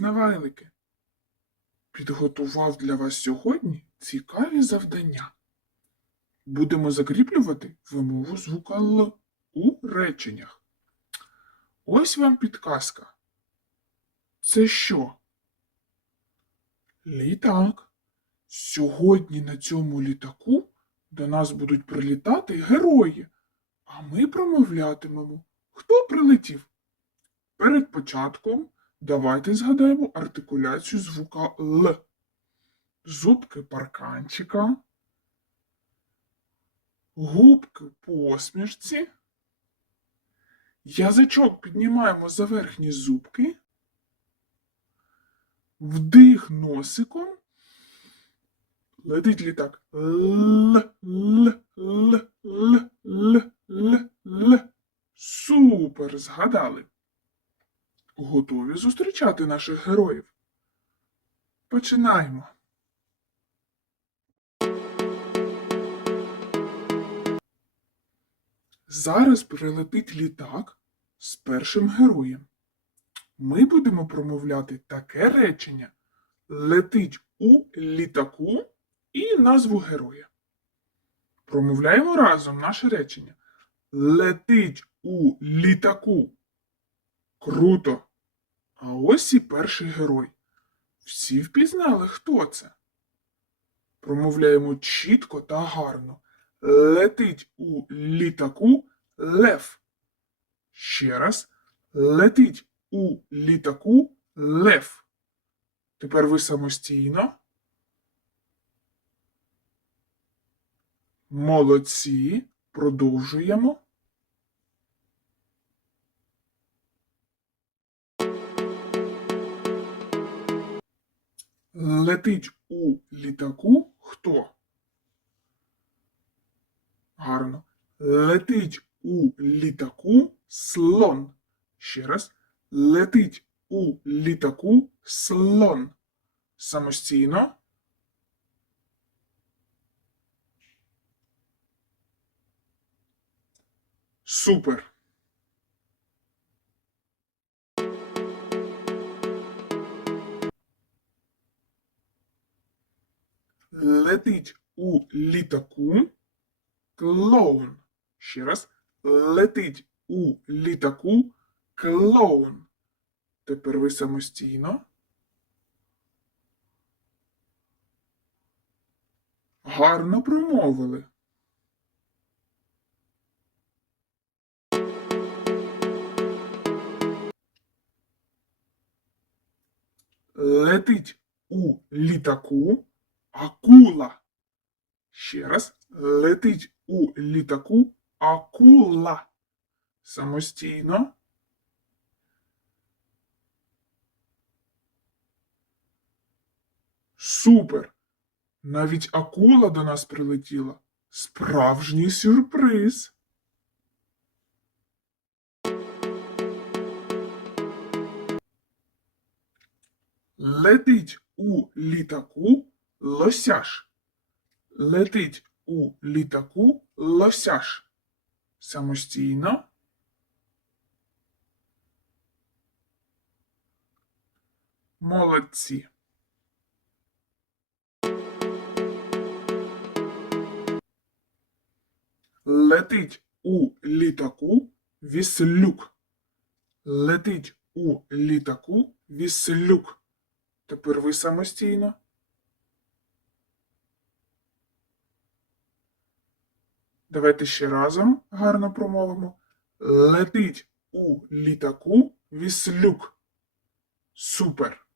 пізнавайлики! Підготував для вас сьогодні цікаві завдання. Будемо закріплювати вимову звука Л у реченнях. Ось вам підказка. Це що? Літак. Сьогодні на цьому літаку до нас будуть прилітати герої, а ми промовлятимемо, хто прилетів. Перед початком давайте згадаємо артикуляцію звука Л. Зубки парканчика, губки посмішці. Язичок піднімаємо за верхні зубки. Вдих носиком. Летить літак. Л, л, л, л, л, л, л. Супер! Згадали. Готові зустрічати наших героїв. Починаємо. Зараз прилетить літак з першим героєм. Ми будемо промовляти таке речення летить у літаку і назву героя. Промовляємо разом наше речення. Летить у літаку. Круто! А ось і перший герой. Всі впізнали, хто це. Промовляємо чітко та гарно. Летить у літаку лев. Ще раз. Летить у літаку лев. Тепер ви самостійно. Молодці. Продовжуємо. Летить у літаку хто? Гарно. Летить у літаку слон. Ще раз. Летить у літаку слон. Самостійно. Супер. Летить у літаку клоун. Ще раз. Летить у літаку клоун. Тепер ви самостійно. Гарно промовили. Летить у літаку акула. Ще раз. Летить у літаку акула. Самостійно. Супер! Навіть акула до нас прилетіла. Справжній сюрприз. Летить у літаку лосяш. Летить у літаку лосяш. Самостійно. Молодці. Летить у літаку віслюк. Летить у літаку віслюк. Тепер ви самостійно. Давайте ще разом гарно промовимо. Летить у літаку віслюк. Супер.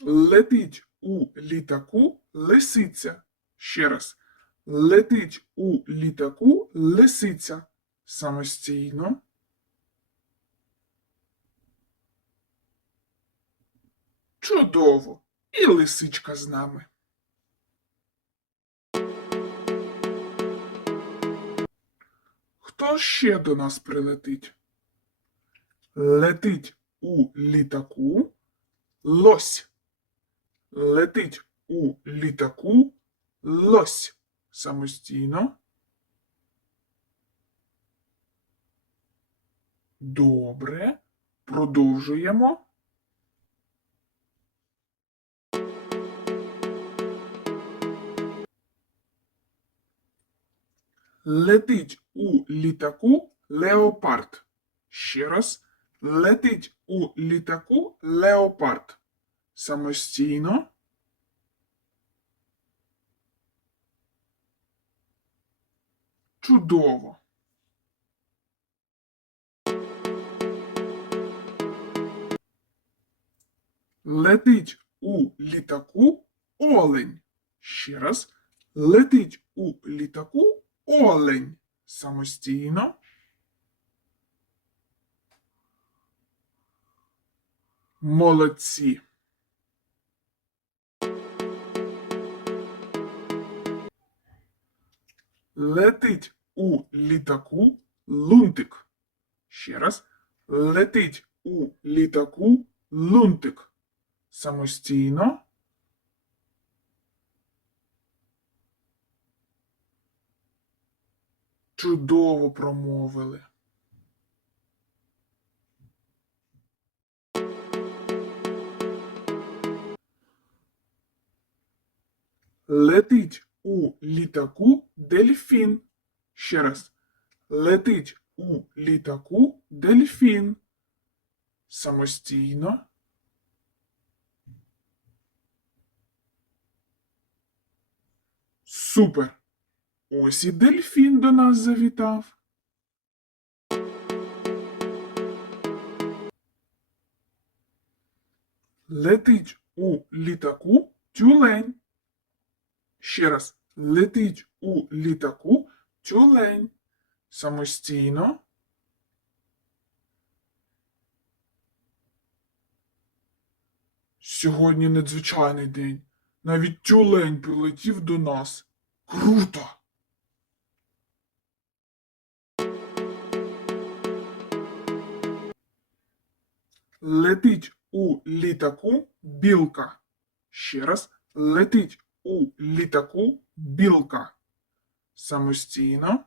Летить у літаку лисиця. Ще раз. Летить у літаку лисиця. Самостійно. Чудово! І лисичка з нами. Хто ще до нас прилетить? Летить у літаку лось. Летить у літаку лось. Самостійно. Добре. Продовжуємо. Летить у літаку леопард. Ще раз. Летить у літаку леопард. Самостійно. Чудово. Летить у літаку олень. Ще раз. Летить у літаку олень. Самостійно. Молодці. Летить у літаку лунтик. Ще раз. Летить у літаку лунтик. Самостійно. Чудово промовили. Летить у літаку дельфін. Ще раз. Летить у літаку дельфін. Самостійно. Супер! Ось і дельфін до нас завітав. Летить у літаку тюлень. Ще раз. Летить у літаку тюлень. Самостійно. Сьогодні надзвичайний день. Навіть тюлень прилетів до нас. Круто! Летить у літаку білка. Ще раз. Летить у літаку білка. Самостійно.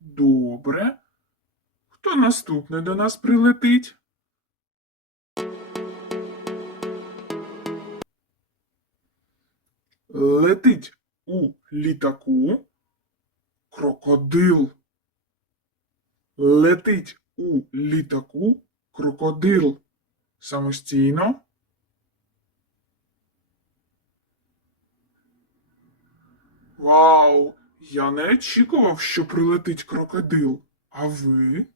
Добре. Хто наступний до нас прилетить? Летить у літаку крокодил. Летить у літаку крокодил. Самостійно. Вау! Я не очікував, що прилетить крокодил. А ви?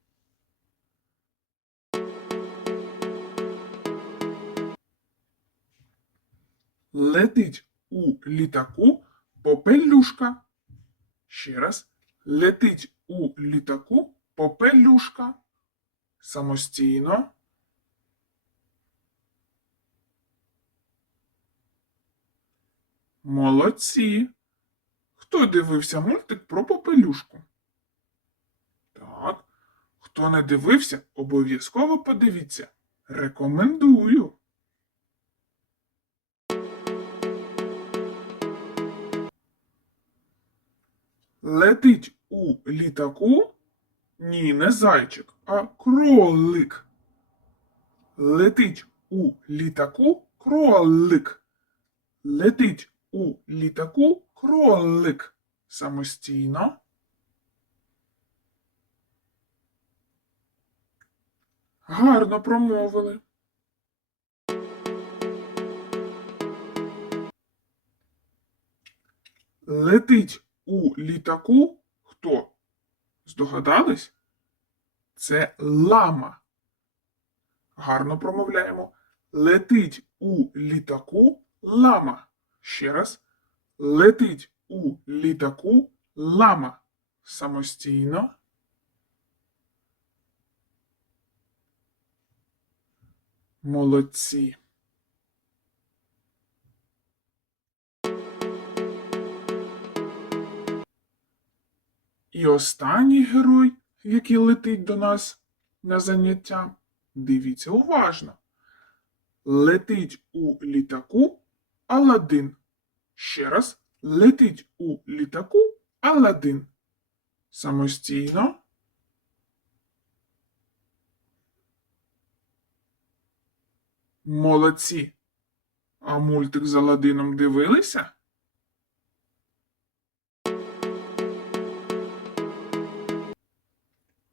Летить у літаку попелюшка. Ще раз. Летить у літаку попелюшка. Самостійно. Молодці. Хто дивився мультик про попелюшку? Так. Хто не дивився, обов'язково подивіться. Рекомендую. Летить у літаку ні, не зайчик, а кролик. Летить у літаку кролик. Летить у літаку кролик. Самостійно. Гарно промовили. Летить у літаку хто? Здогадались? Це лама. Гарно промовляємо. Летить у літаку лама. Ще раз. Летить у літаку лама. Самостійно. Молодці. І останній герой, який летить до нас на заняття, дивіться уважно. Летить у літаку Аладдин. Ще раз. Летить у літаку Аладдин. Самостійно. Молодці. А мультик з Аладдином дивилися?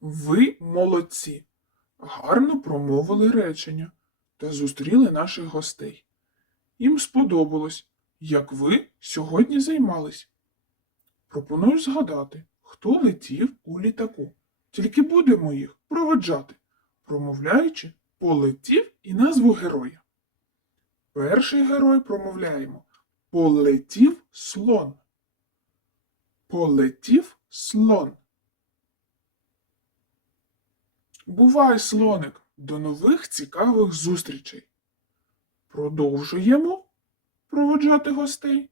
Ви молодці. Гарно промовили речення та зустріли наших гостей. Їм сподобалось, як ви сьогодні займались. Пропоную згадати, хто летів у літаку. Тільки будемо їх проведжати, промовляючи полетів і назву героя. Перший герой промовляємо полетів слон. Полетів слон. Бувай, слоник, до нових цікавих зустрічей. Продовжуємо проводжати гостей.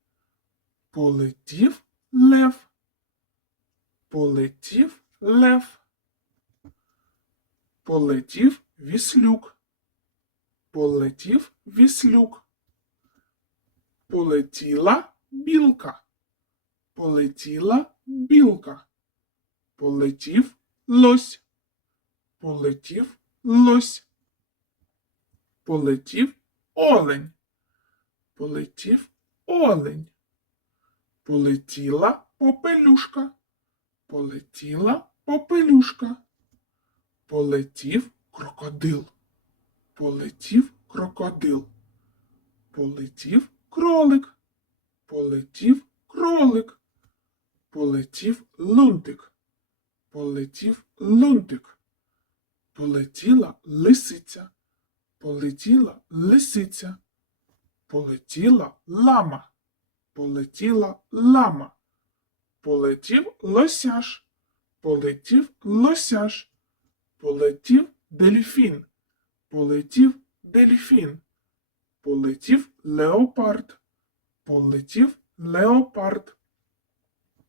Полетів лев. Полетів лев. Полетів віслюк. Полетів віслюк. Полетіла білка. Полетіла білка. Полетів лось. Полетів лось. Полетів олень. Полетів олень. Полетіла попелюшка. Полетіла попелюшка. Полетів крокодил. Полетів крокодил. Полетів кролик. Полетів кролик. Полетів лунтик. Полетів лунтик. Полетіла лисиця. Полетіла лисиця. Полетіла лама. Полетіла лама. Полетів лосяш. Полетів лосяш. Полетів дельфін. Полетів дельфін. Полетів леопард. Полетів леопард.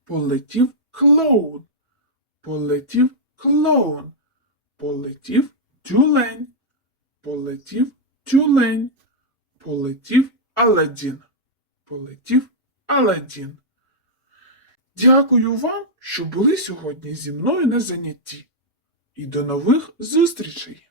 Полетів клоун. Полетів клоун. Полетів тюлень. Полетів тюлень. Полетів Аладдін. Полетів Аладдін. Дякую вам, що були сьогодні зі мною на занятті. І до нових зустрічей!